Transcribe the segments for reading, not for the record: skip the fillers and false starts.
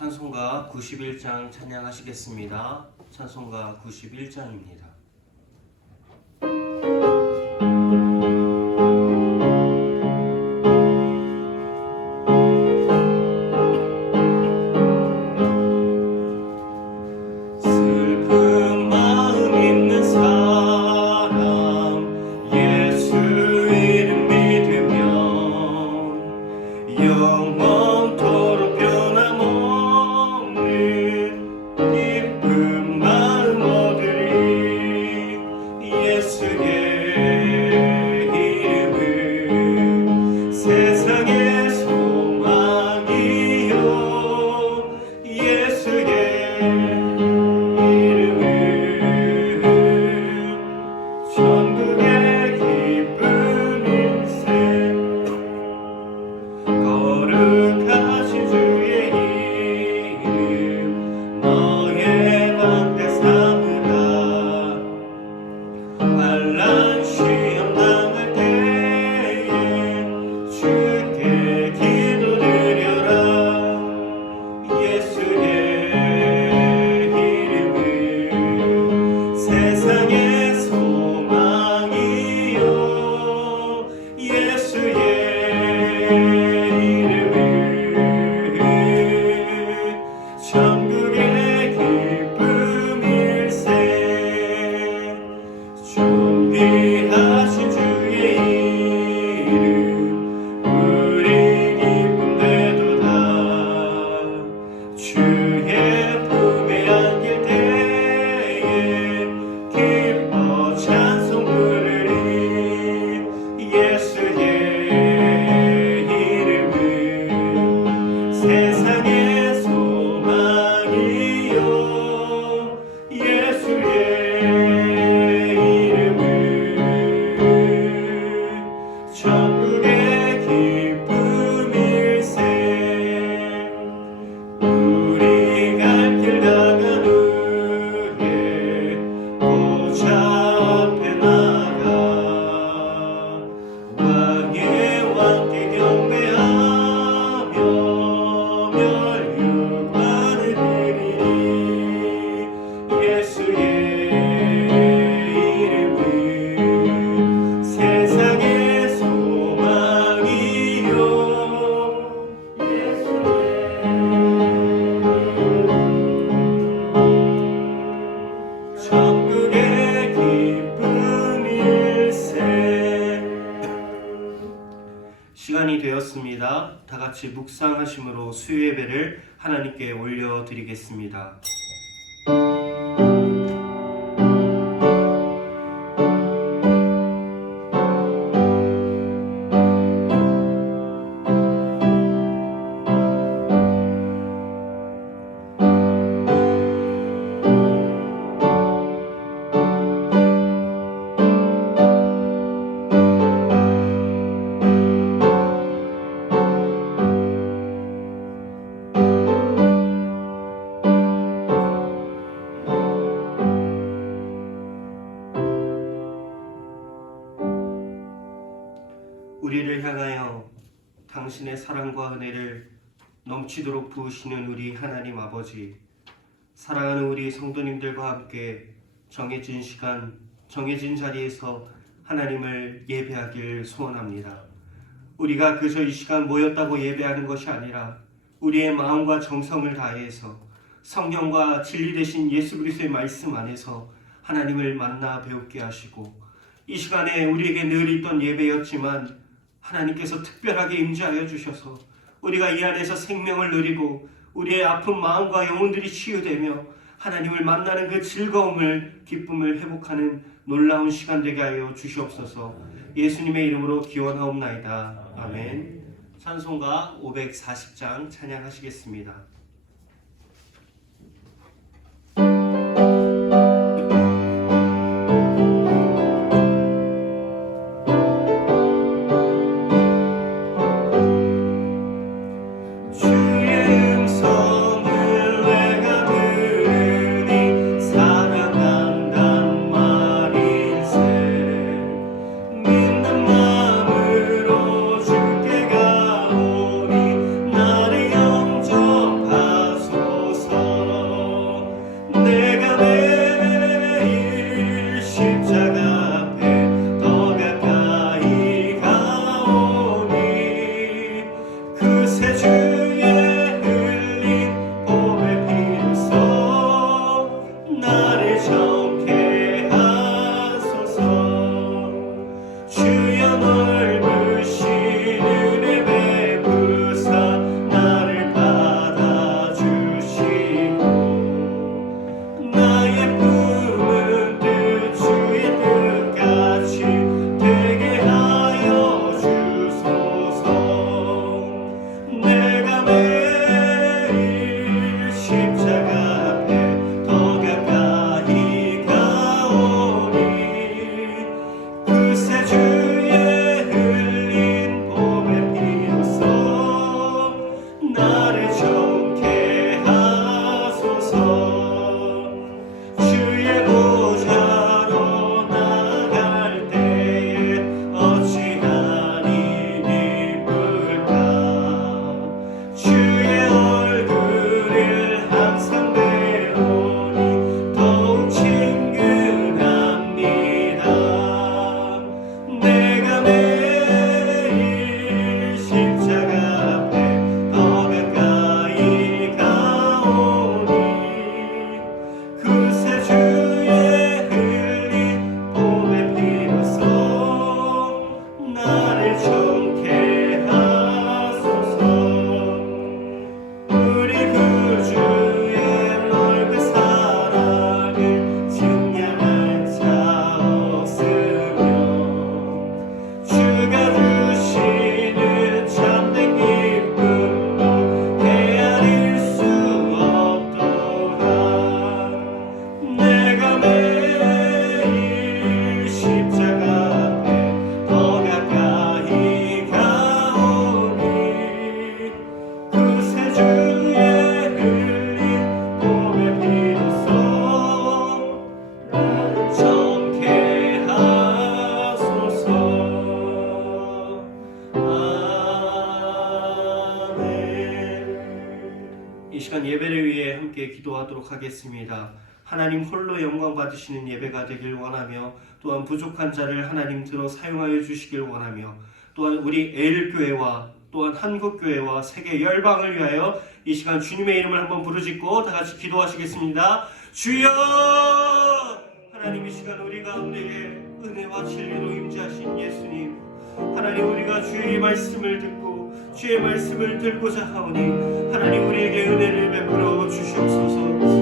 찬송가 91장 찬양하시겠습니다. 찬송가 91장입니다. 영원토록 변함없는 기쁜 마음 얻으리. 예수의 이름은 세상의 소망이요. 예수의 이름은 천국의 기쁨일세. 거룩하신 주의 이름 너의 방대 삼으라. 환난 시험 당할 때에 주께 기도드려라. 예수의 이름은 세상의 소망이요. 예수의 천국의 기쁨일세. 존귀하신 주의 이름 우리 기쁨 되도다. 주의 품에 안길 때에 기뻐 찬송 부르리. 예수의 이름은 세상의 소망이요. 예수의 이름은 천국의 기쁨일세. 우리 갈 길 다간 후에 보좌 앞에 나가 왕의 왕께 경배하며 멸류관을 드리리. 예수의 이름은 세상의 소망이요. 예수의 천국의 기쁨일세. 시간이 되었습니다. 다 같이 묵상하심으로 수요 예배를 하나님께 올려드리겠습니다. 우리를 향하여 당신의 사랑과 은혜를 넘치도록 부으시는 우리 하나님 아버지, 사랑하는 우리 성도님들과 함께 정해진 시간, 정해진 자리에서 하나님을 예배하길 소원합니다. 우리가 그저 이 시간 모였다고 예배하는 것이 아니라 우리의 마음과 정성을 다해서 성령과 진리 되신 예수 그리스도의 말씀 안에서 하나님을 만나 배우게 하시고, 이 시간에 우리에게 늘 있던 예배였지만 하나님께서 특별하게 임재하여 주셔서 우리가 이 안에서 생명을 누리고 우리의 아픈 마음과 영혼들이 치유되며 하나님을 만나는 그 즐거움을, 기쁨을 회복하는 놀라운 시간 되게 하여 주시옵소서. 예수님의 이름으로 기원하옵나이다. 아멘. 찬송가 540장 찬양하시겠습니다. 믿는 마음으로 주께 가오니 나를 영접하 시간 예배를 위해 함께 기도하도록 하겠습니다. 하나님 홀로 영광 받으시는 예배가 되길 원하며 또한 부족한 자를 하나님 들어 사용하여 주시길 원하며 또한 우리 에일교회와 또한 한국교회와 세계 열방을 위하여 이 시간 주님의 이름을 한번 부르짖고 다 같이 기도하시겠습니다. 주여! 하나님 이 시간 우리 가운데에 은혜와 진리로 임재하신 예수님, 하나님 우리가 주의 말씀을 듣고 주의 말씀을 들고자 하오니 하나님 우리에게 은혜를 베풀어 주시옵소서.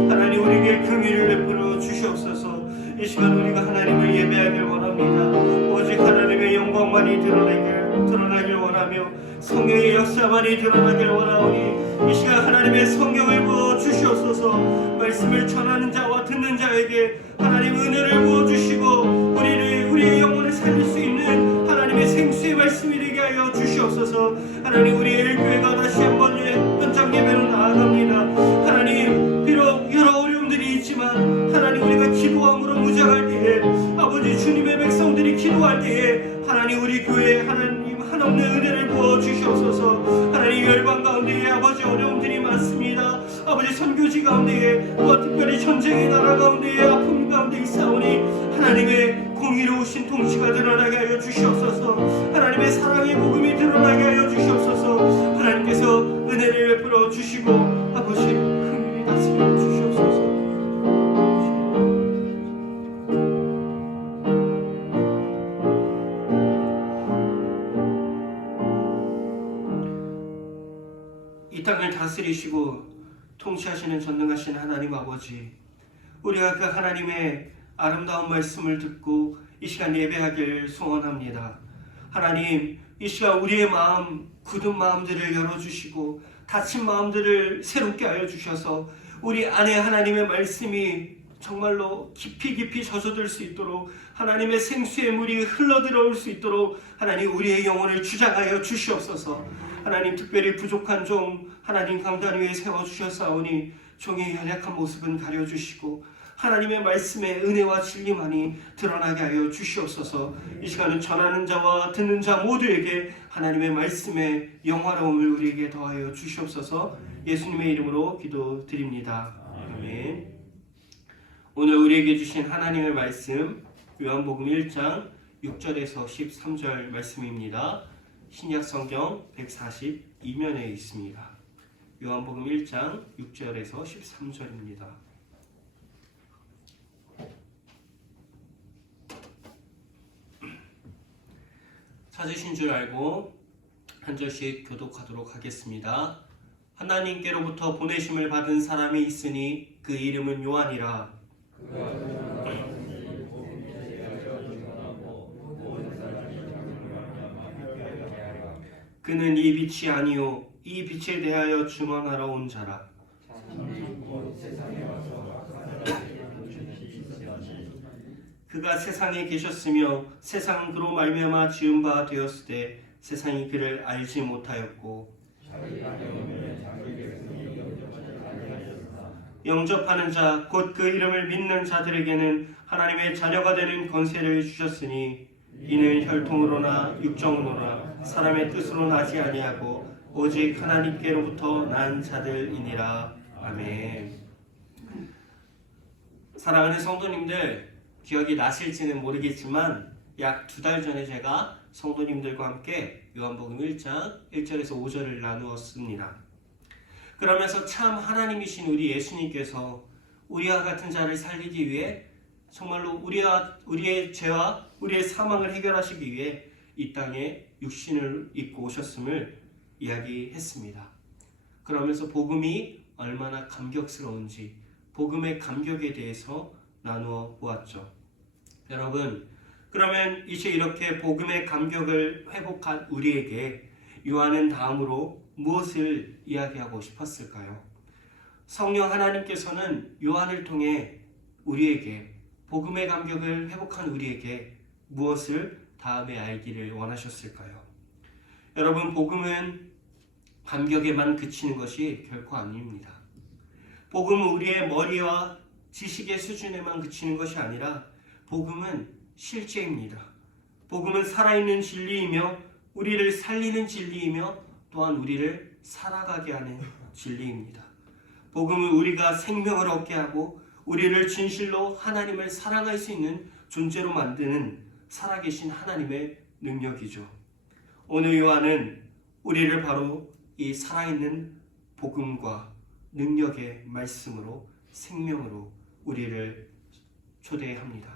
하나님 우리에게 긍휼을 베풀어 주시옵소서. 이 시간 우리가 하나님을 예배하길 원합니다. 오직 하나님의 영광만이 드러나길 원하며 성령의 역사만이 드러나길 원하오니 이 시간 하나님의 성령을 부어 주시옵소서. 말씀을 전하는 자와 듣는 자에게 하나님 은혜를 부어 주시고 우리의 영혼을 살릴 수 있는 하나님의 생수의 말씀이 되게 하여 주시옵소서. 하나님 우리 엘교회가 다시 한번 현장 예배로 나아갑니다. 하나님 비록 여러 어려움들이 있지만 하나님 우리가 기도함으로 무장할 때에 아버지 주님의 백성들이 기도할 때에 하나님 우리 교회에 하나님 한없는 은혜를 부어 주시옵소서. 하나님 열방 가운데에 아버지 어려움들이 많습니다. 아버지 선교지 가운데에 또한 특별히 전쟁의 나라 가운데에 아픔 가운데 있사오니 하나님의 공의로우신 통치가 드러나게 하여 주시옵소서. 하나님의 사랑의 복음이 드러나게 하여 주시옵소서. 하나님께서 은혜를 베풀어 주시고 아버지 긍휼히 다스려 주시옵소서. 이 땅을 다스리시고 통치하시는 전능하신 하나님 아버지, 우리가 그 하나님의 아름다운 말씀을 듣고 이 시간 예배하길 소원합니다. 하나님 이 시간 우리의 마음, 굳은 마음들을 열어주시고 다친 마음들을 새롭게 하여 주셔서 우리 안에 하나님의 말씀이 정말로 깊이 젖어들 수 있도록 하나님의 생수의 물이 흘러들어올 수 있도록 하나님 우리의 영혼을 주장하여 주시옵소서. 하나님 특별히 부족한 종 하나님 강단 위에 세워주셨사오니 종의 연약한 모습은 가려주시고 하나님의 말씀에 은혜와 진리만이 드러나게 하여 주시옵소서. 이 시간은 전하는 자와 듣는 자 모두에게 하나님의 말씀의 영화로움을 우리에게 더하여 주시옵소서. 예수님의 이름으로 기도드립니다. 아멘. 오늘 우리에게 주신 하나님의 말씀 요한복음 1장 6절에서 13절 말씀입니다. 신약성경 142면에 있습니다. 요한복음 1장 6절에서 13절입니다. 찾으신 줄 알고 한 절씩 교독하도록 하겠습니다. 하나님께로부터 보내심을 받은 사람이 있으니 그 이름은 요한이라. 그는 이 빛이 아니요 이 빛에 대하여 증언하러 온 자라. 그가 세상에 계셨으며 세상은 그로 말미암아 지은 바 되었을 때 세상이 그를 알지 못하였고 영접하는 자 곧 그 이름을 믿는 자들에게는 하나님의 자녀가 되는 권세를 주셨으니 이는 혈통으로나 육정으로나 사람의 뜻으로 나지 아니하고 오직 하나님께로부터 난 자들이니라. 아멘. 사랑하는 성도님들, 기억이 나실지는 모르겠지만 약 2달 전에 제가 성도님들과 함께 요한복음 1장 1절에서 5절을 나누었습니다. 그러면서 참 하나님이신 우리 예수님께서 우리와 같은 자를 살리기 위해 정말로 우리의 죄와 우리의 사망을 해결하시기 위해 이 땅에 육신을 입고 오셨음을 이야기했습니다. 그러면서 복음이 얼마나 감격스러운지 복음의 감격에 대해서 나누어 보았죠. 여러분, 그러면 이제 이렇게 복음의 감격을 회복한 우리에게 요한은 다음으로 무엇을 이야기하고 싶었을까요? 성령 하나님께서는 요한을 통해 우리에게 복음의 감격을 회복한 우리에게 무엇을 다음에 알기를 원하셨을까요? 여러분, 복음은 감격에만 그치는 것이 결코 아닙니다. 복음은 우리의 머리와 지식의 수준에만 그치는 것이 아니라 복음은 실제입니다. 복음은 살아있는 진리이며 우리를 살리는 진리이며 또한 우리를 살아가게 하는 진리입니다. 복음은 우리가 생명을 얻게 하고 우리를 진실로 하나님을 사랑할 수 있는 존재로 만드는 살아계신 하나님의 능력이죠. 오늘 요한은 우리를 바로 이 살아있는 복음과 능력의 말씀으로 생명으로 우리를 초대합니다.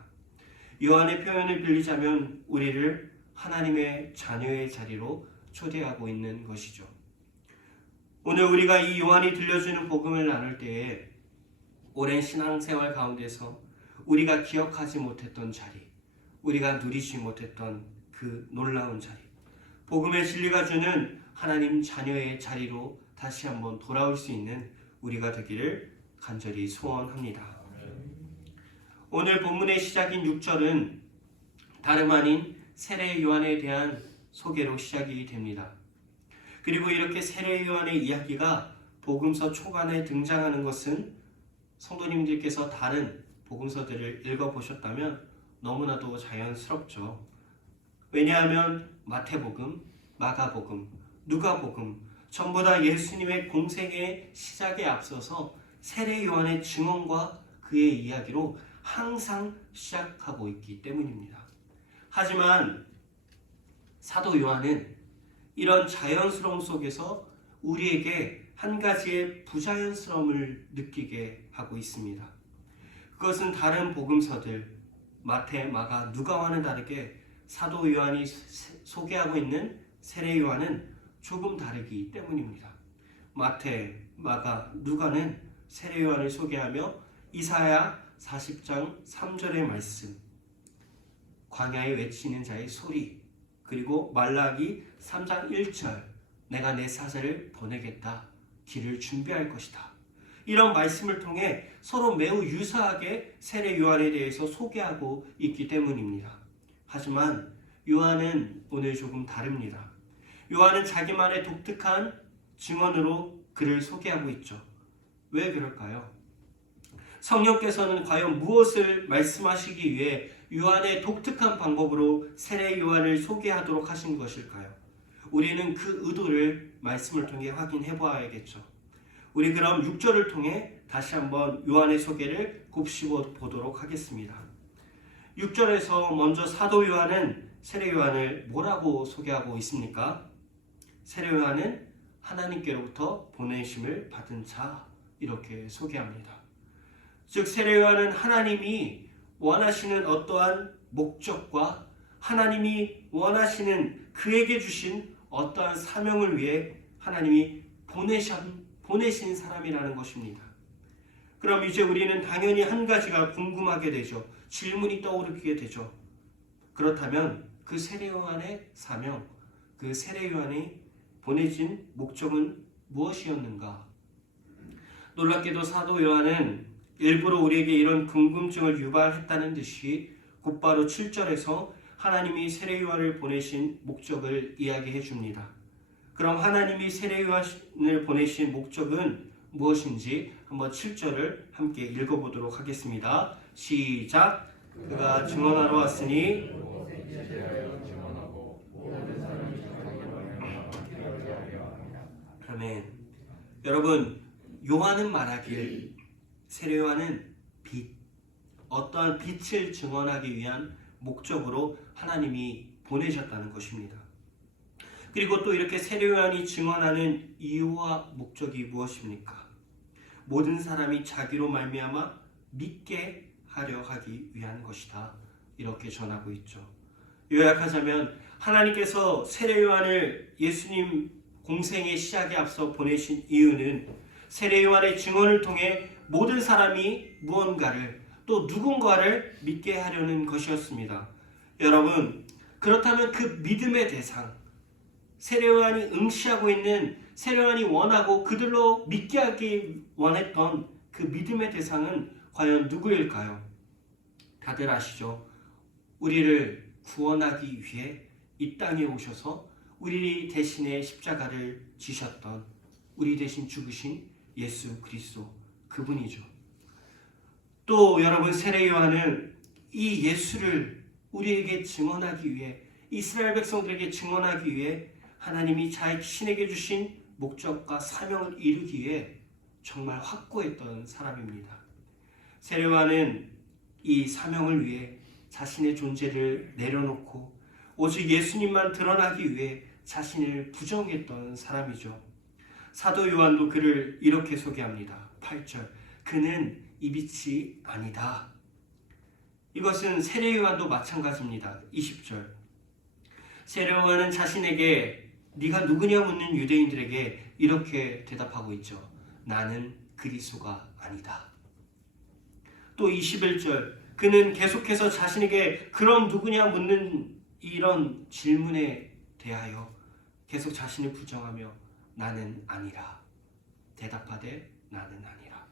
요한의 표현을 빌리자면 우리를 하나님의 자녀의 자리로 초대하고 있는 것이죠. 오늘 우리가 이 요한이 들려주는 복음을 나눌 때에 오랜 신앙생활 가운데서 우리가 기억하지 못했던 자리, 우리가 누리지 못했던 그 놀라운 자리, 복음의 진리가 주는 하나님 자녀의 자리로 다시 한번 돌아올 수 있는 우리가 되기를 간절히 소원합니다. 오늘 본문의 시작인 6절은 다름 아닌 세례 요한에 대한 소개로 시작이 됩니다. 그리고 이렇게 세례 요한의 이야기가 복음서 초반에 등장하는 것은 성도님들께서 다른 복음서들을 읽어보셨다면 너무나도 자연스럽죠. 왜냐하면 마태복음, 마가복음, 누가복음 전부 다 예수님의 공생의 시작에 앞서서 세례 요한의 증언과 그의 이야기로 항상 시작하고 있기 때문입니다. 하지만 사도 요한은 이런 자연스러움 속에서 우리에게 한 가지의 부자연스러움을 느끼게 하고 있습니다. 그것은 다른 복음서들 마태, 마가, 누가와는 다르게 사도 요한이 소개하고 있는 세례 요한은 조금 다르기 때문입니다. 마태, 마가, 누가는 세례 요한을 소개하며 이사야 40장 3절의 말씀, 광야에 외치는 자의 소리, 그리고 말라기 3장 1절, 내가 내 사자를 보내겠다, 길을 준비할 것이다. 이런 말씀을 통해 서로 매우 유사하게 세례 요한에 대해서 소개하고 있기 때문입니다. 하지만 요한은 오늘 조금 다릅니다. 요한은 자기만의 독특한 증언으로 그를 소개하고 있죠. 왜 그럴까요? 성령께서는 과연 무엇을 말씀하시기 위해 요한의 독특한 방법으로 세례 요한을 소개하도록 하신 것일까요? 우리는 그 의도를 말씀을 통해 확인해 보아야겠죠. 우리 그럼 6절을 통해 다시 한번 요한의 소개를 곱씹어 보도록 하겠습니다. 6절에서 먼저 사도 요한은 세례 요한을 뭐라고 소개하고 있습니까? 세례 요한은 하나님께로부터 보내심을 받은 자, 이렇게 소개합니다. 즉 세례 요한은 하나님이 원하시는 어떠한 목적과 하나님이 원하시는 그에게 주신 어떠한 사명을 위해 하나님이 보내신 사람이라는 것입니다. 그럼 이제 우리는 당연히 한 가지가 궁금하게 되죠. 질문이 떠오르게 되죠. 그렇다면 그 세례 요한의 사명, 그 세례 요한이 보내진 목적은 무엇이었는가? 놀랍게도 사도 요한은 일부러 우리에게 이런 궁금증을 유발했다는 듯이 곧바로 7절에서 하나님이 세례 요한을 보내신 목적을 이야기해 줍니다. 그럼 하나님이 세례 요한을 보내신 목적은 무엇인지 한번 7절을 함께 읽어보도록 하겠습니다. 시작! 그가 증언하러 왔으니 아멘. 여러분, 요한은 말하길 세례 요한은 빛, 어떠한 빛을 증언하기 위한 목적으로 하나님이 보내셨다는 것입니다. 그리고 또 이렇게 세례 요한이 증언하는 이유와 목적이 무엇입니까? 모든 사람이 자기로 말미암아 믿게 하려 하기 위한 것이다, 이렇게 전하고 있죠. 요약하자면 하나님께서 세례 요한을 예수님 공생의 시작에 앞서 보내신 이유는 세례 요한의 증언을 통해 모든 사람이 무언가를 또 누군가를 믿게 하려는 것이었습니다. 여러분, 그렇다면 그 믿음의 대상, 세례 요한이 응시하고 있는 세례 요한이 원하고 그들로 믿게 하기 원했던 그 믿음의 대상은 과연 누구일까요? 다들 아시죠? 우리를 구원하기 위해 이 땅에 오셔서 우리 대신에 십자가를 지셨던, 우리 대신 죽으신 예수 그리스도, 그분이죠. 또 여러분, 세례 요한은 이 예수를 우리에게 증언하기 위해, 이스라엘 백성들에게 증언하기 위해 하나님이 자신에게 주신 목적과 사명을 이루기 위해 정말 확고했던 사람입니다. 세례요한은 이 사명을 위해 자신의 존재를 내려놓고 오직 예수님만 드러나기 위해 자신을 부정했던 사람이죠. 사도 요한도 그를 이렇게 소개합니다. 8절, 그는 이 빛이 아니다. 이것은 세례요한도 마찬가지입니다. 20절, 세례요한은 자신에게 네가 누구냐 묻는 유대인들에게 이렇게 대답하고 있죠. 나는 그리스도가 아니다. 또 21절, 그는 계속해서 자신에게 그럼 누구냐 묻는 이런 질문에 대하여 계속 자신을 부정하며 나는 아니라 대답하되 나는 아니라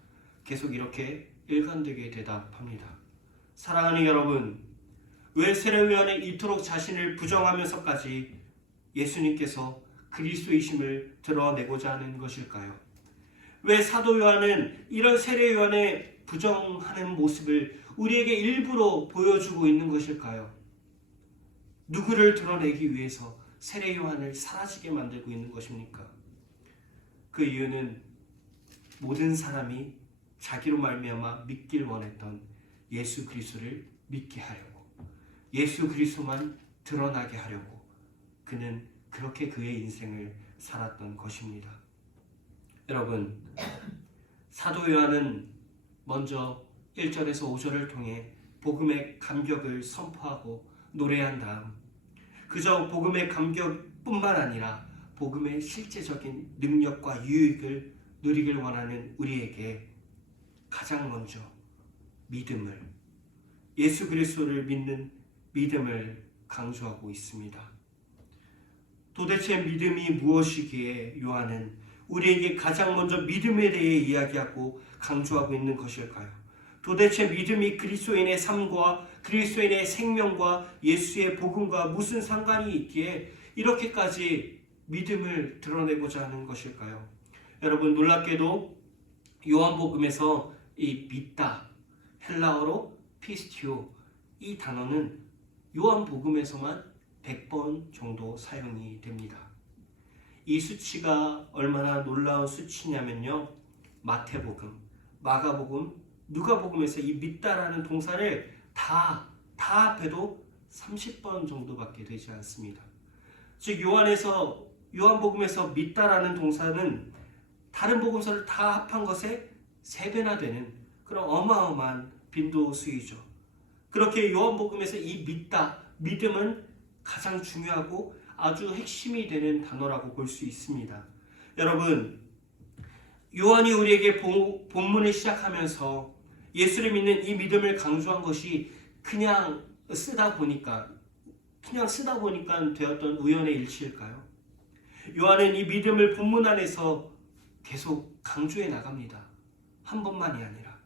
계속 이렇게 일관되게 대답합니다. 사랑하는 여러분, 왜 세례요한이 이토록 자신을 부정하면서까지 예수님께서 그리스도이심을 드러내고자 하는 것일까요? 왜 사도 요한은 이런 세례요한의 부정하는 모습을 우리에게 일부러 보여주고 있는 것일까요? 누구를 드러내기 위해서 세례요한을 사라지게 만들고 있는 것입니까? 그 이유는 모든 사람이 자기로 말미암아 믿길 원했던 예수 그리스도를 믿게 하려고, 예수 그리스도만 드러나게 하려고 그는 그렇게 그의 인생을 살았던 것입니다. 여러분, 사도 요한은 먼저 1절에서 5절을 통해 복음의 감격을 선포하고 노래한 다음 그저 복음의 감격뿐만 아니라 복음의 실제적인 능력과 유익을 누리길 원하는 우리에게 가장 먼저 믿음을, 예수 그리스도를 믿는 믿음을 강조하고 있습니다. 도대체 믿음이 무엇이기에 요한은 우리에게 가장 먼저 믿음에 대해 이야기하고 강조하고 있는 것일까요? 도대체 믿음이 그리스도인의 삶과 그리스도인의 생명과 예수의 복음과 무슨 상관이 있기에 이렇게까지 믿음을 드러내고자 하는 것일까요? 여러분, 놀랍게도 요한복음에서 이 믿다, 헬라어로 피스티오, 이 단어는 요한복음에서만 100번 정도 사용이 됩니다. 이 수치가 얼마나 놀라운 수치냐면요, 마태복음, 마가복음, 누가복음에서 이 믿다라는 동사를 다 합해도 30번 정도밖에 되지 않습니다. 즉 요한복음에서 믿다라는 동사는 다른 복음서를 다 합한 것에 3배나 되는 그런 어마어마한 빈도수이죠. 그렇게 요한복음에서 이 믿다, 믿음은 가장 중요하고 아주 핵심이 되는 단어라고 볼 수 있습니다. 여러분, 요한이 우리에게 본문을 시작하면서 예수를 믿는 이 믿음을 강조한 것이 그냥 쓰다 보니까 되었던 우연의 일치일까요? 요한은 이 믿음을 본문 안에서 계속 강조해 나갑니다. 한 번만이 아니라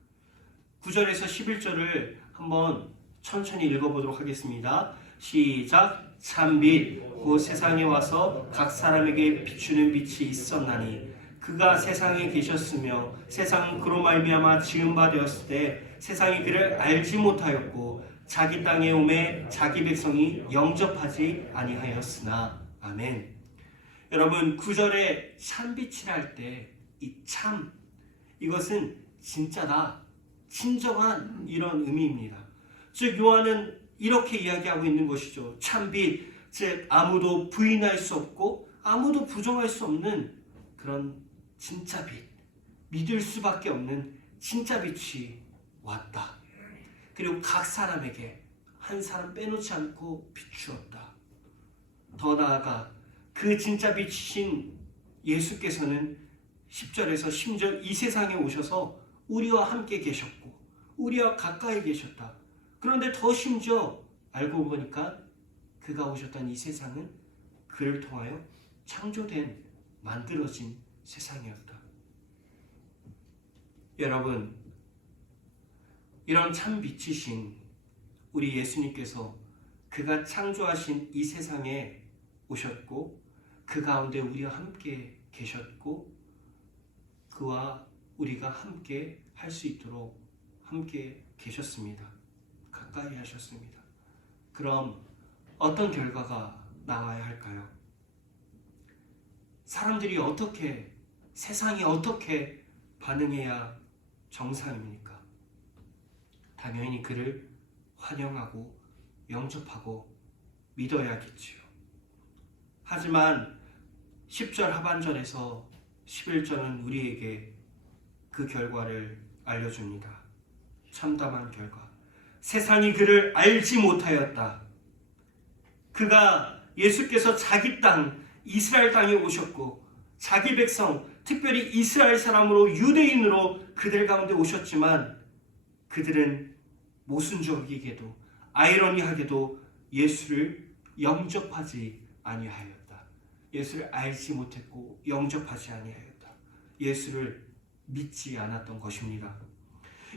9절에서 11절을 한번 천천히 읽어보도록 하겠습니다. 시작. 참빛 곧 세상에 와서 각 사람에게 비추는 빛이 있었나니 그가 세상에 계셨으며 세상은 그로 말미암아 지은 바 되었을 때 세상이 그를 알지 못하였고 자기 땅에 오매 자기 백성이 영접하지 아니하였으나. 아멘. 여러분, 9절에 참빛이라 할 때 이 참, 이것은 진짜다, 진정한 이런 의미입니다. 즉 요한은 이렇게 이야기하고 있는 것이죠. 참빛, 즉 아무도 부인할 수 없고 아무도 부정할 수 없는 그런 진짜 빛, 믿을 수밖에 없는 진짜 빛이 왔다. 그리고 각 사람에게 한 사람 빼놓지 않고 비추었다. 더 나아가 그 진짜 빛이신 예수께서는 10절에서 심지어 이 세상에 오셔서 우리와 함께 계셨고 우리와 가까이 계셨다. 그런데 더 심지어 알고 보니까 그가 오셨던 이 세상은 그를 통하여 창조된, 만들어진 세상이었다. 여러분, 이런 참 빛이신 우리 예수님께서 그가 창조하신 이 세상에 오셨고 그 가운데 우리와 함께 계셨고 그와 우리가 함께 할 수 있도록 함께 계셨습니다. 가까이 하셨습니다. 그럼 어떤 결과가 나와야 할까요? 사람들이 어떻게, 세상이 어떻게 반응해야 정상입니까? 당연히 그를 환영하고 영접하고 믿어야겠지요. 하지만 10절 하반절에서 11절은 우리에게 그 결과를 알려줍니다. 참담한 결과. 세상이 그를 알지 못하였다. 그가 예수께서 자기 땅 이스라엘 땅에 오셨고 자기 백성 특별히 이스라엘 사람으로 유대인으로 그들 가운데 오셨지만 그들은 모순적이게도 아이러니하게도 예수를 영접하지 아니하였다. 예수를 알지 못했고 영접하지 아니하였다. 예수를 믿지 않았던 것입니다.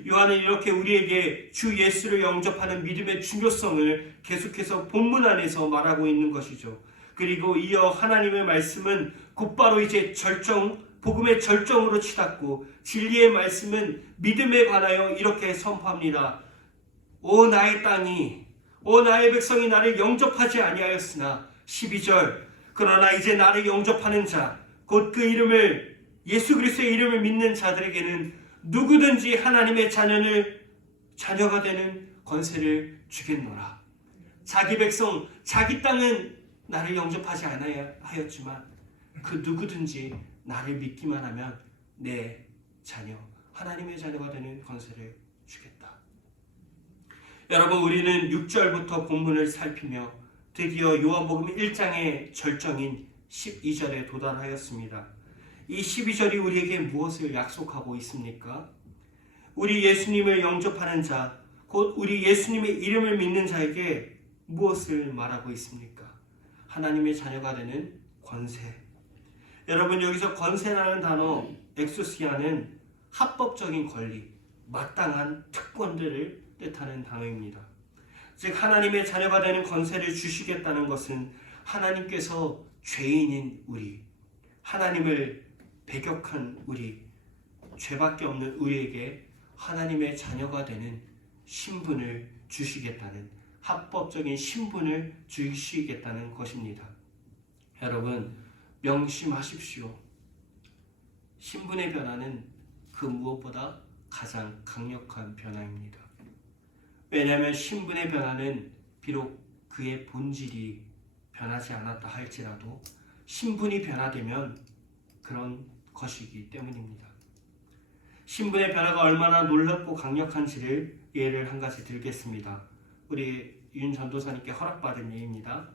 요한은 이렇게 우리에게 주 예수를 영접하는 믿음의 중요성을 계속해서 본문 안에서 말하고 있는 것이죠. 그리고 이어 하나님의 말씀은 곧바로 이제 복음의 절정으로 치닫고 진리의 말씀은 믿음에 관하여 이렇게 선포합니다. 오 나의 땅이, 오 나의 백성이 나를 영접하지 아니하였으나 12절 그러나 이제 나를 영접하는 자 곧 그 이름을 예수 그리스도의 이름을 믿는 자들에게는 누구든지 하나님의 자녀가 되는 권세를 주겠노라. 자기 백성, 자기 땅은 나를 영접하지 않아하였지만 그 누구든지 나를 믿기만 하면 내 자녀, 하나님의 자녀가 되는 권세를 주겠다. 여러분, 우리는 6절부터 본문을 살피며 드디어 요한복음 1장의 절정인 12절에 도달하였습니다. 이 12절이 우리에게 무엇을 약속하고 있습니까? 우리 예수님을 영접하는 자, 곧 우리 예수님의 이름을 믿는 자에게 무엇을 말하고 있습니까? 하나님의 자녀가 되는 권세. 여러분, 여기서 권세라는 단어, 엑소시아는 합법적인 권리, 마땅한 특권들을 뜻하는 단어입니다. 즉 하나님의 자녀가 되는 권세를 주시겠다는 것은 하나님께서 죄인인 우리, 하나님을 배격한 우리, 죄밖에 없는 우리에게 하나님의 자녀가 되는 신분을 주시겠다는, 합법적인 신분을 주시겠다는 것입니다. 여러분, 명심하십시오. 신분의 변화는 그 무엇보다 가장 강력한 변화입니다. 왜냐하면 신분의 변화는 비록 그의 본질이 변하지 않았다 할지라도 신분이 변화되면 그런 것이기 때문입니다. 신분의 변화가 얼마나 놀랍고 강력한지를 예를 한 가지 들겠습니다. 우리 윤 전도사님께 허락받은 예입니다.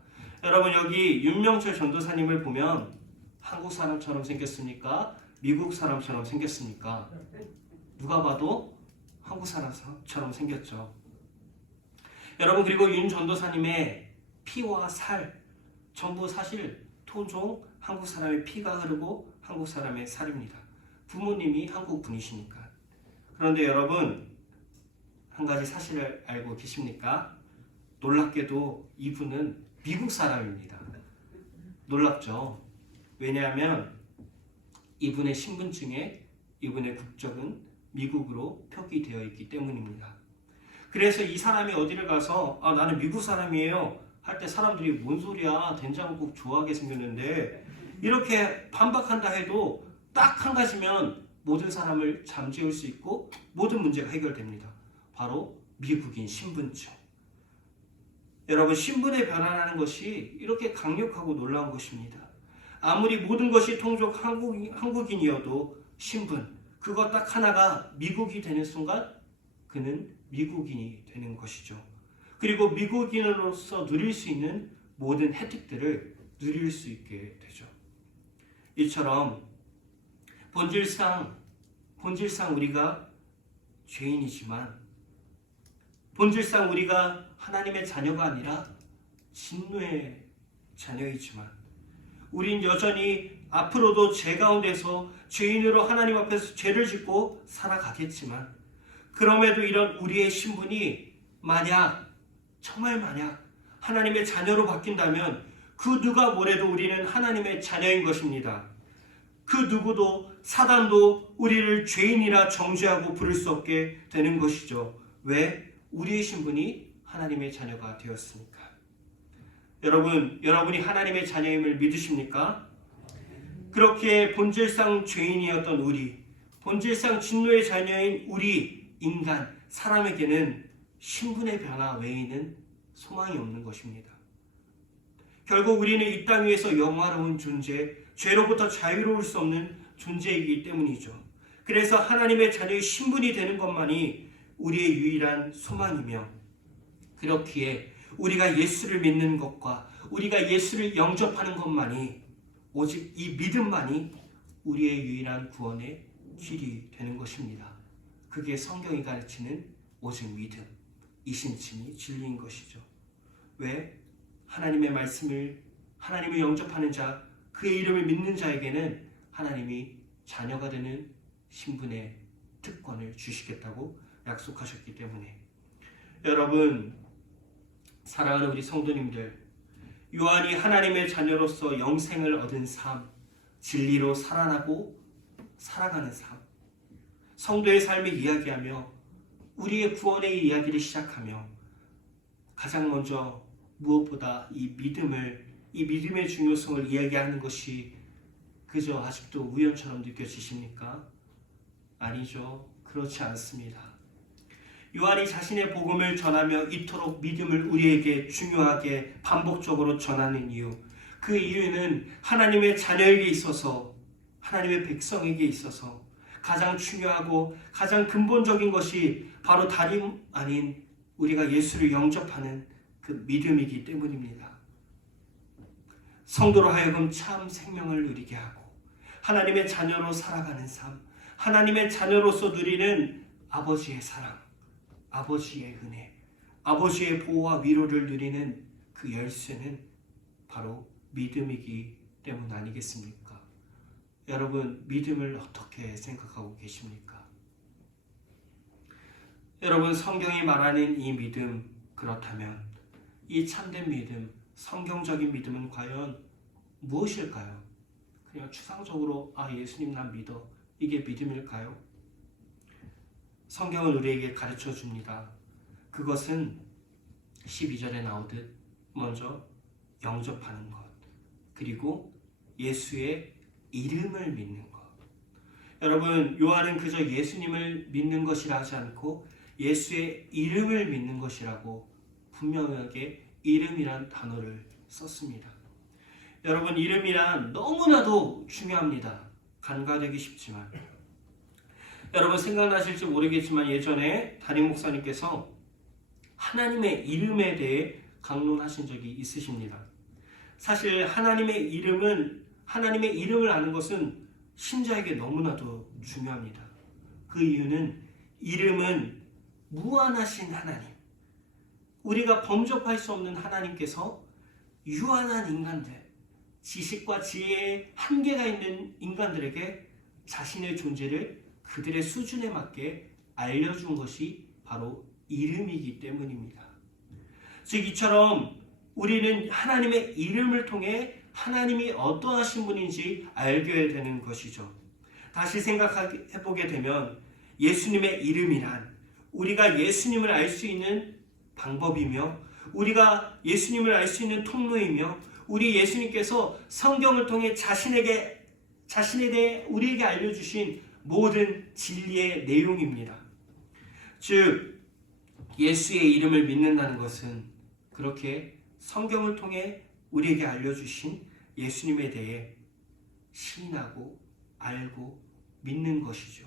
여러분, 여기 윤명철 전도사님을 보면 한국 사람처럼 생겼습니까? 미국 사람처럼 생겼습니까? 누가 봐도 한국 사람처럼 생겼죠. 여러분, 그리고 윤 전도사님의 피와 살 전부 사실 토종 한국 사람의 피가 흐르고 한국 사람의 살입니다. 부모님이 한국 분이시니까. 그런데 여러분, 한 가지 사실을 알고 계십니까? 놀랍게도 이분은 미국 사람입니다. 놀랍죠? 왜냐하면 이분의 신분증에 이분의 국적은 미국으로 표기되어 있기 때문입니다. 그래서 이 사람이 어디를 가서 나는 미국 사람이에요 할 때 사람들이 뭔 소리야, 된장국 좋아하게 생겼는데, 이렇게 반박한다 해도 딱 한 가지면 모든 사람을 잠재울 수 있고 모든 문제가 해결됩니다. 바로 미국인 신분증. 여러분, 신분의 변화라는 것이 이렇게 강력하고 놀라운 것입니다. 아무리 모든 것이 통속 한국인이어도 신분, 그것 딱 하나가 미국이 되는 순간 그는 미국인이 되는 것이죠. 그리고 미국인으로서 누릴 수 있는 모든 혜택들을 누릴 수 있게 되죠. 이처럼 본질상 우리가 죄인이지만, 본질상 우리가 하나님의 자녀가 아니라 진노의 자녀이지만, 우린 여전히 앞으로도 죄 가운데서 죄인으로 하나님 앞에서 죄를 짓고 살아가겠지만, 그럼에도 이런 우리의 신분이 정말 만약 하나님의 자녀로 바뀐다면 그 누가 뭐래도 우리는 하나님의 자녀인 것입니다. 그 누구도, 사단도 우리를 죄인이라 정죄하고 부를 수 없게 되는 것이죠. 왜? 우리의 신분이 하나님의 자녀가 되었으니까. 여러분이 하나님의 자녀임을 믿으십니까? 그렇게 본질상 죄인이었던 본질상 진노의 자녀인 우리 인간 사람에게는 신분의 변화 외에는 소망이 없는 것입니다. 결국 우리는 이 땅 위에서 영화로운 존재, 죄로부터 자유로울 수 없는 존재이기 때문이죠. 그래서 하나님의 자녀의 신분이 되는 것만이 우리의 유일한 소망이며, 그렇기에 우리가 예수를 믿는 것과 우리가 예수를 영접하는 것만이, 오직 이 믿음만이 우리의 유일한 구원의 길이 되는 것입니다. 그게 성경이 가르치는 오직 믿음, 이신칭이 진리인 것이죠. 왜? 하나님의 말씀을, 하나님을 영접하는 자, 그의 이름을 믿는 자에게는 하나님이 자녀가 되는 신분의 특권을 주시겠다고 약속하셨기 때문에. 여러분, 사랑하는 우리 성도님들, 요한이 하나님의 자녀로서 영생을 얻은 삶, 진리로 살아나고 살아가는 삶, 성도의 삶을 이야기하며 우리의 구원의 이야기를 시작하며, 가장 먼저 무엇보다 이 믿음의 중요성을 이야기하는 것이 그저 아직도 우연처럼 느껴지십니까? 아니죠. 그렇지 않습니다. 요한이 자신의 복음을 전하며 이토록 믿음을 우리에게 중요하게 반복적으로 전하는 이유, 그 이유는 하나님의 자녀에게 있어서, 하나님의 백성에게 있어서 가장 중요하고 가장 근본적인 것이 바로 다름 아닌 우리가 예수를 영접하는 그 믿음이기 때문입니다. 성도로 하여금 참 생명을 누리게 하고 하나님의 자녀로 살아가는 삶, 하나님의 자녀로서 누리는 아버지의 사랑, 아버지의 은혜, 아버지의 보호와 위로를 누리는 그 열쇠는 바로 믿음이기 때문 아니겠습니까? 여러분, 믿음을 어떻게 생각하고 계십니까? 여러분, 성경이 말하는 이 믿음, 그렇다면 이 참된 믿음, 성경적인 믿음은 과연 무엇일까요? 그냥 추상적으로 예수님 난 믿어, 이게 믿음일까요? 성경은 우리에게 가르쳐 줍니다. 그것은 12절에 나오듯 먼저 영접하는 것, 그리고 예수의 이름을 믿는 것. 여러분, 요한은 그저 예수님을 믿는 것이라 하지 않고 예수의 이름을 믿는 것이라고 분명하게 이름이란 단어를 썼습니다. 여러분, 이름이란 너무나도 중요합니다. 간과되기 쉽지만. 여러분, 생각나실지 모르겠지만 예전에 담임 목사님께서 하나님의 이름에 대해 강론하신 적이 있으십니다. 사실 하나님의 이름을 아는 것은 신자에게 너무나도 중요합니다. 그 이유는 이름은 무한하신 하나님, 우리가 범접할 수 없는 하나님께서 유한한 인간들, 지식과 지혜에 한계가 있는 인간들에게 자신의 존재를 그들의 수준에 맞게 알려준 것이 바로 이름이기 때문입니다. 즉, 이처럼 우리는 하나님의 이름을 통해 하나님이 어떠하신 분인지 알게 되는 것이죠. 다시 생각해보게 되면 예수님의 이름이란 우리가 예수님을 알 수 있는 방법이며, 우리가 예수님을 알 수 있는 통로이며, 우리 예수님께서 성경을 통해 자신에 대해 우리에게 알려주신 모든 진리의 내용입니다. 즉, 예수의 이름을 믿는다는 것은 그렇게 성경을 통해 우리에게 알려주신 예수님에 대해 시인하고 알고 믿는 것이죠.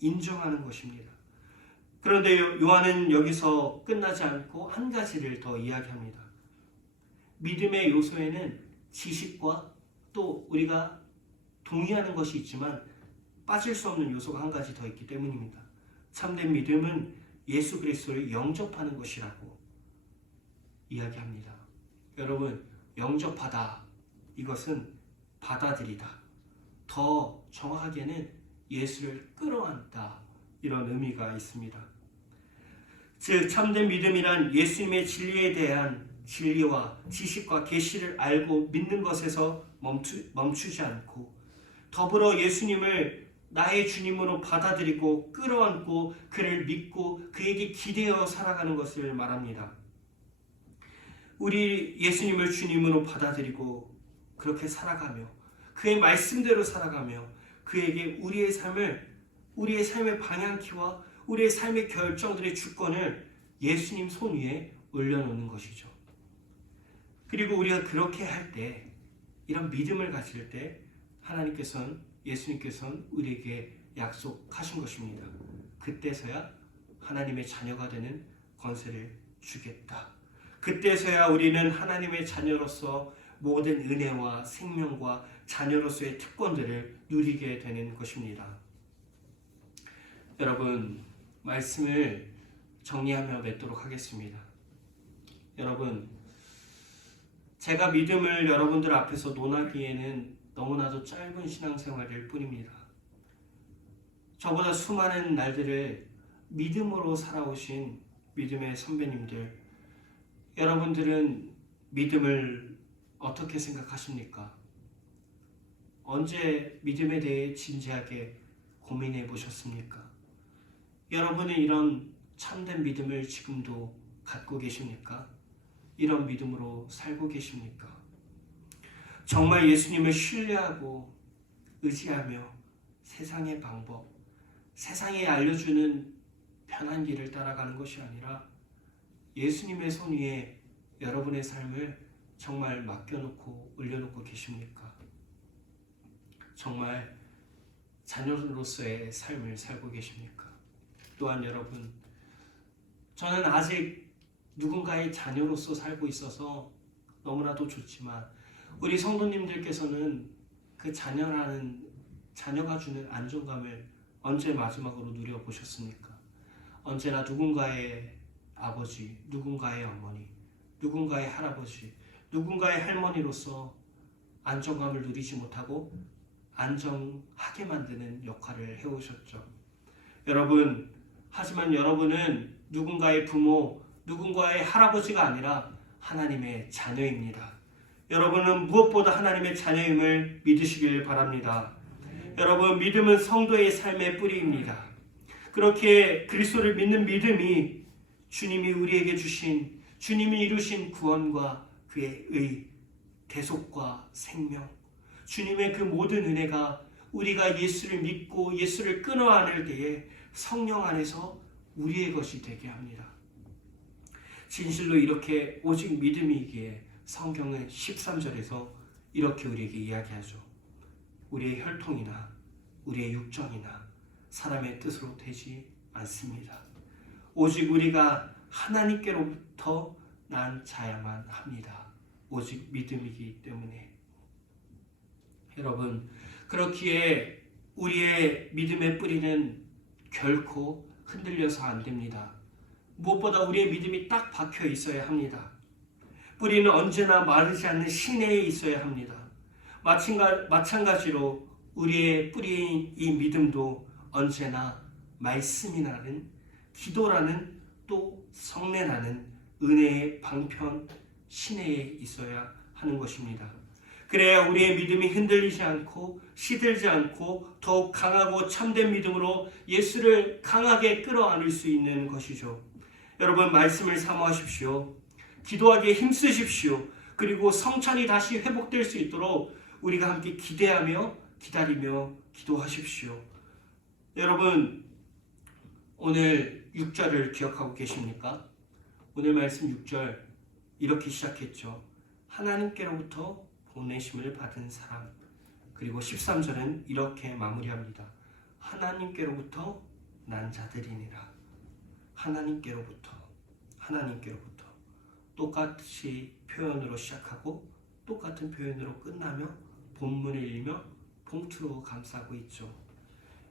인정하는 것입니다. 그런데 요한은 여기서 끝나지 않고 한 가지를 더 이야기합니다. 믿음의 요소에는 지식과 또 우리가 동의하는 것이 있지만 빠질 수 없는 요소가 한 가지 더 있기 때문입니다. 참된 믿음은 예수 그리스도를 영접하는 것이라고 이야기합니다. 여러분, 영접하다, 이것은 받아들이다, 더 정확하게는 예수를 끌어안다, 이런 의미가 있습니다. 즉, 참된 믿음이란 예수님의 진리에 대한 진리와 지식과 계시를 알고 믿는 것에서 멈추지 않고, 더불어 예수님을 나의 주님으로 받아들이고 끌어안고 그를 믿고 그에게 기대어 살아가는 것을 말합니다. 우리 예수님을 주님으로 받아들이고 그렇게 살아가며 그의 말씀대로 살아가며 그에게 우리의 삶을 우리의 삶의 방향키와 우리의 삶의 결정들의 주권을 예수님 손 위에 올려놓는 것이죠. 그리고 우리가 그렇게 할 때, 이런 믿음을 가질 때 예수님께서는 우리에게 약속하신 것입니다. 그때서야 하나님의 자녀가 되는 권세를 주겠다. 그때서야 우리는 하나님의 자녀로서 모든 은혜와 생명과 자녀로서의 특권들을 누리게 되는 것입니다. 여러분, 말씀을 정리하며 맺도록 하겠습니다. 여러분, 제가 믿음을 여러분들 앞에서 논하기에는 너무나도 짧은 신앙생활일 뿐입니다. 저보다 수많은 날들을 믿음으로 살아오신 믿음의 선배님들, 여러분들은 믿음을 어떻게 생각하십니까? 언제 믿음에 대해 진지하게 고민해 보셨습니까? 여러분은 이런 참된 믿음을 지금도 갖고 계십니까? 이런 믿음으로 살고 계십니까? 정말 예수님을 신뢰하고 의지하며 세상의 방법, 세상에 알려주는 편한 길을 따라가는 것이 아니라 예수님의 손 위에 여러분의 삶을 정말 맡겨놓고 올려놓고 계십니까? 정말 자녀로서의 삶을 살고 계십니까? 또한 여러분, 저는 아직 누군가의 자녀로서 살고 있어서 너무나도 좋지만 우리 성도님들께서는 그 자녀가 주는 안정감을 언제 마지막으로 누려보셨습니까? 언제나 누군가의 아버지, 누군가의 어머니, 누군가의 할아버지, 누군가의 할머니로서 안정감을 누리지 못하고 안정하게 만드는 역할을 해오셨죠. 하지만 여러분은 누군가의 부모, 누군가의 할아버지가 아니라 하나님의 자녀입니다. 여러분은 무엇보다 하나님의 자녀임을 믿으시길 바랍니다. 여러분, 믿음은 성도의 삶의 뿌리입니다. 그렇게 그리스도를 믿는 믿음이 주님이 우리에게 주신, 주님이 이루신 구원과 그의 의, 대속과 생명, 주님의 그 모든 은혜가 우리가 예수를 믿고 예수를 끊어 안을 때에 성령 안에서 우리의 것이 되게 합니다. 진실로 이렇게 오직 믿음이기에 성경은 13절에서 이렇게 우리에게 이야기하죠. 우리의 혈통이나 우리의 육정이나 사람의 뜻으로 되지 않습니다. 오직 우리가 하나님께로부터 난 자야만 합니다. 오직 믿음이기 때문에. 여러분, 그렇기에 우리의 믿음의 뿌리는 결코 흔들려서 안 됩니다. 무엇보다 우리의 믿음이 딱 박혀 있어야 합니다. 뿌리는 언제나 마르지 않는 시내에 있어야 합니다. 마찬가지로 우리의 뿌리인 이 믿음도 언제나 말씀이라는, 기도라는, 또 성례라는 은혜의 방편 시내에 있어야 하는 것입니다. 그래야 우리의 믿음이 흔들리지 않고 시들지 않고 더욱 강하고 참된 믿음으로 예수를 강하게 끌어안을 수 있는 것이죠. 여러분, 말씀을 사모하십시오. 기도하기에 힘쓰십시오. 그리고 성찬이 다시 회복될 수 있도록 우리가 함께 기대하며 기다리며 기도하십시오. 여러분, 오늘 6절을 기억하고 계십니까? 오늘 말씀 6절 이렇게 시작했죠. 하나님께로부터 보내심을 받은 사람. 그리고 13절은 이렇게 마무리합니다. 하나님께로부터 난 자들이니라. 하나님께로부터 똑같이 표현으로 시작하고 똑같은 표현으로 끝나며 본문을 읽으며 봉투로 감싸고 있죠.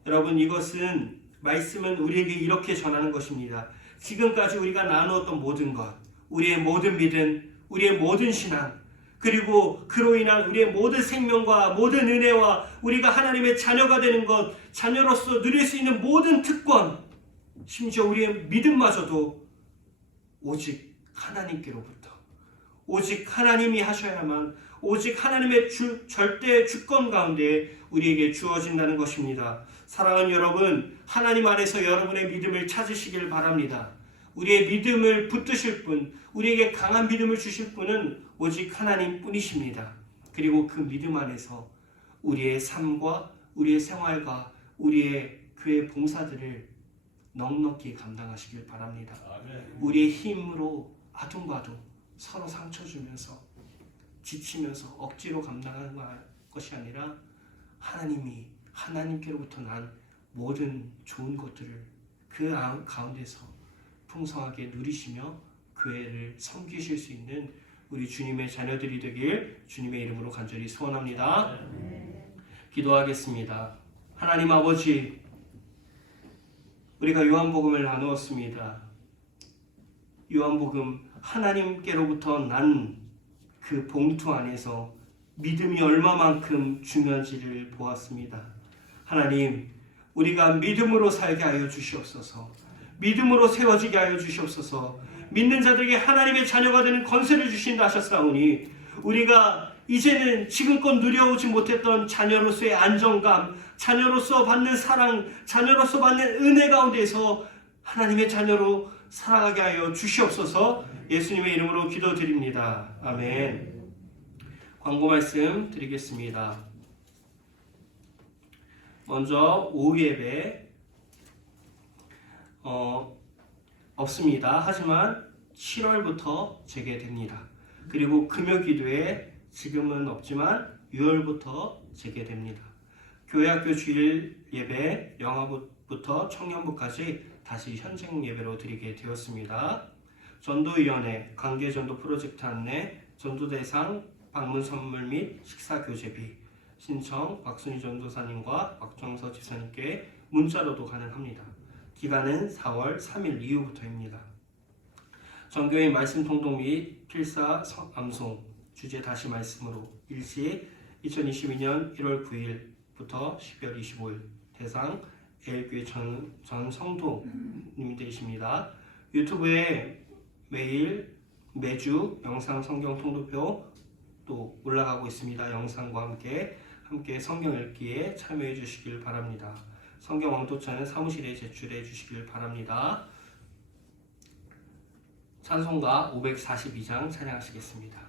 여러분, 이것은 말씀은 우리에게 이렇게 전하는 것입니다. 지금까지 우리가 나누었던 모든 것, 우리의 모든 믿음, 우리의 모든 신앙, 그리고 그로 인한 우리의 모든 생명과 모든 은혜와 우리가 하나님의 자녀가 되는 것, 자녀로서 누릴 수 있는 모든 특권, 심지어 우리의 믿음마저도 오직 하나님께로부터, 오직 하나님이 하셔야만, 오직 하나님의 절대 주권 가운데 우리에게 주어진다는 것입니다. 사랑하는 여러분, 하나님 안에서 여러분의 믿음을 찾으시길 바랍니다. 우리의 믿음을 붙드실 분, 우리에게 강한 믿음을 주실 분은 오직 하나님 뿐이십니다. 그리고 그 믿음 안에서 우리의 삶과 우리의 생활과 우리의 그 교회 봉사들을 넉넉히 감당하시길 바랍니다. 아멘. 우리의 힘으로 아둥바둥 서로 상처 주면서 지치면서 억지로 감당하는 것이 아니라 하나님이 하나님께로부터 난 모든 좋은 것들을 그 가운데서 풍성하게 누리시며 교회를 섬기실 수 있는 우리 주님의 자녀들이 되길 주님의 이름으로 간절히 소원합니다. 기도하겠습니다. 하나님 아버지, 우리가 요한복음을 나누었습니다. 요한복음 하나님께로부터 난 그 봉투 안에서 믿음이 얼마만큼 중요한지를 보았습니다. 하나님, 우리가 믿음으로 살게 하여 주시옵소서. 믿음으로 세워지게 하여 주시옵소서. 믿는 자들에게 하나님의 자녀가 되는 권세를 주신다 하셨사오니 우리가 이제는 지금껏 누려오지 못했던 자녀로서의 안정감, 자녀로서 받는 사랑, 자녀로서 받는 은혜 가운데서 하나님의 자녀로 살아가게 하여 주시옵소서. 예수님의 이름으로 기도드립니다. 아멘. 광고 말씀 드리겠습니다. 먼저 오후 예배 없습니다. 하지만 7월부터 재개됩니다. 그리고 금요 기도회 지금은 없지만 6월부터 재개됩니다. 교회학교 주일 예배 영화부터 청년부까지 다시 현장 예배로 드리게 되었습니다. 전도위원회, 관계전도 프로젝트 안내, 전도대상, 방문 선물 및 식사 교재비 신청 박순희 전도사님과 박정서 집사님께 문자로도 가능합니다. 기간은 4월 3일 이후부터입니다. 전교인 말씀 통독 및 필사 암송 주제 다시 말씀으로 일시 2022년 1월 9일부터 12월 25일 대상 애일교회 전 성도님이 되십니다. 유튜브에 매주 영상 성경 통독표 또 올라가고 있습니다. 영상과 함께 성경 읽기에 참여해 주시길 바랍니다. 성경 왕도차는 사무실에 제출해 주시길 바랍니다. 찬송가 542장 찬양하시겠습니다.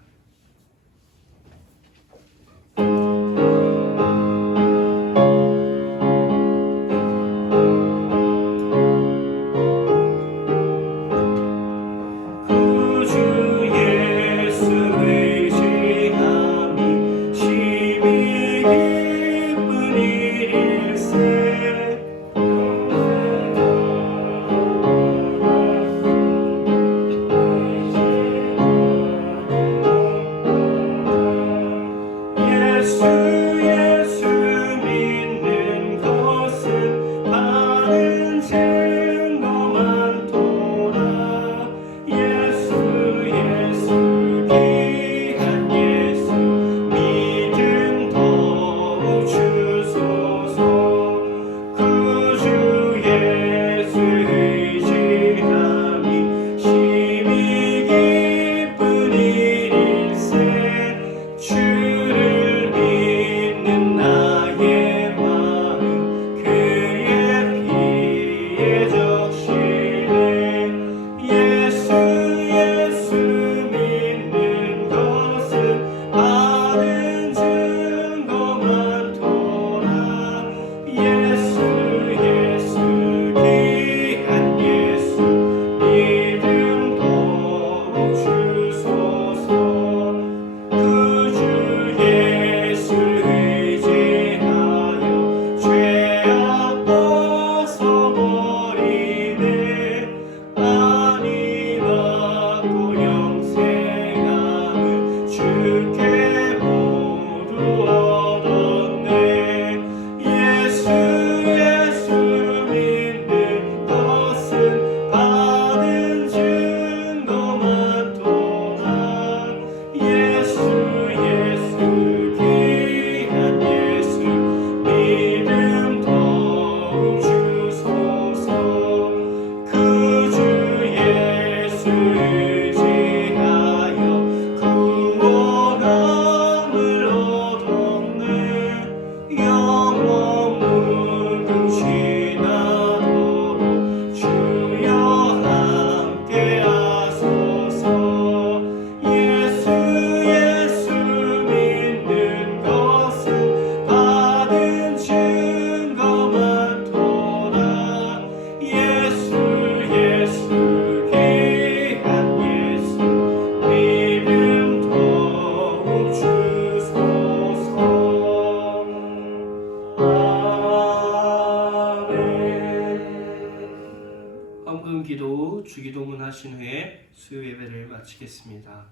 기도, 주기도문 하신 후에 수요 예배를 마치겠습니다.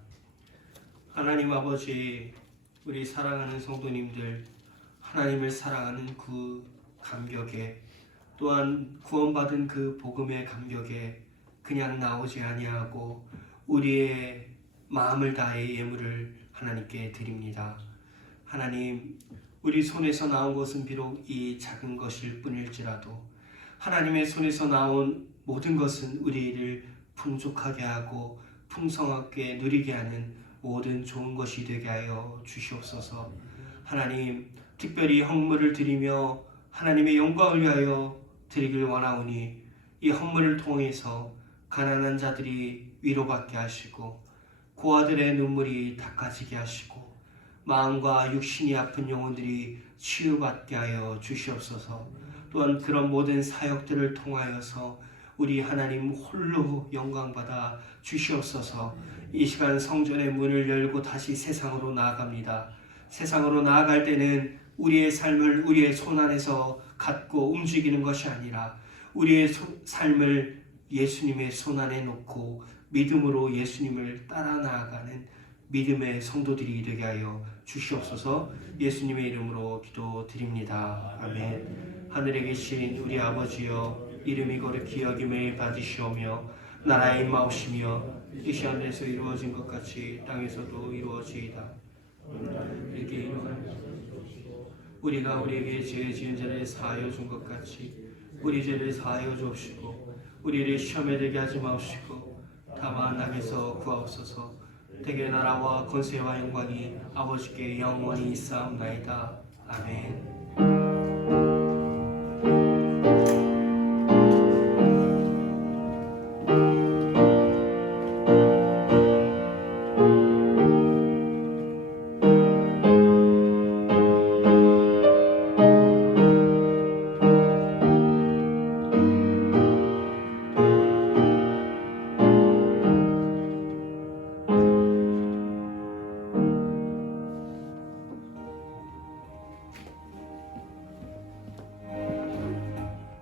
하나님 아버지, 우리 사랑하는 성도님들, 하나님을 사랑하는 그 감격에, 또한 구원받은 그 복음의 감격에 그냥 나오지 아니하고 우리의 마음을 다해 예물을 하나님께 드립니다. 하나님, 우리 손에서 나온 것은 비록 이 작은 것일 뿐일지라도 하나님의 손에서 나온 모든 것은 우리를 풍족하게 하고 풍성하게 누리게 하는 모든 좋은 것이 되게 하여 주시옵소서. 하나님, 특별히 헌물을 드리며 하나님의 영광을 위하여 드리길 원하오니 이 헌물을 통해서 가난한 자들이 위로받게 하시고 고아들의 눈물이 닦아지게 하시고 마음과 육신이 아픈 영혼들이 치유받게 하여 주시옵소서. 또한 그런 모든 사역들을 통하여서 우리 하나님 홀로 영광받아 주시옵소서. 이 시간 성전의 문을 열고 다시 세상으로 나아갑니다. 세상으로 나아갈 때는 우리의 삶을 우리의 손 안에서 갖고 움직이는 것이 아니라 우리의 삶을 예수님의 손 안에 놓고 믿음으로 예수님을 따라 나아가는 믿음의 성도들이 되게 하여 주시옵소서. 예수님의 이름으로 기도드립니다. 아멘. 하늘에 계신 우리 아버지여, 이름이 거룩히 여김을 받으시오며 나라의 임하옵시며 뜻이 하늘에서 이루어진 것 같이 땅에서도 이루어지이다. 이렇게 우리가 우리에게 죄 지은 자를 사하여 준 것 같이 우리 죄를 사하여 주옵시고 우리를 시험에 들게 하지 마옵시고 다만 악에서 구하옵소서. 대개 나라와 권세와 영광이 아버지께 영원히 있사옵나이다. 아멘.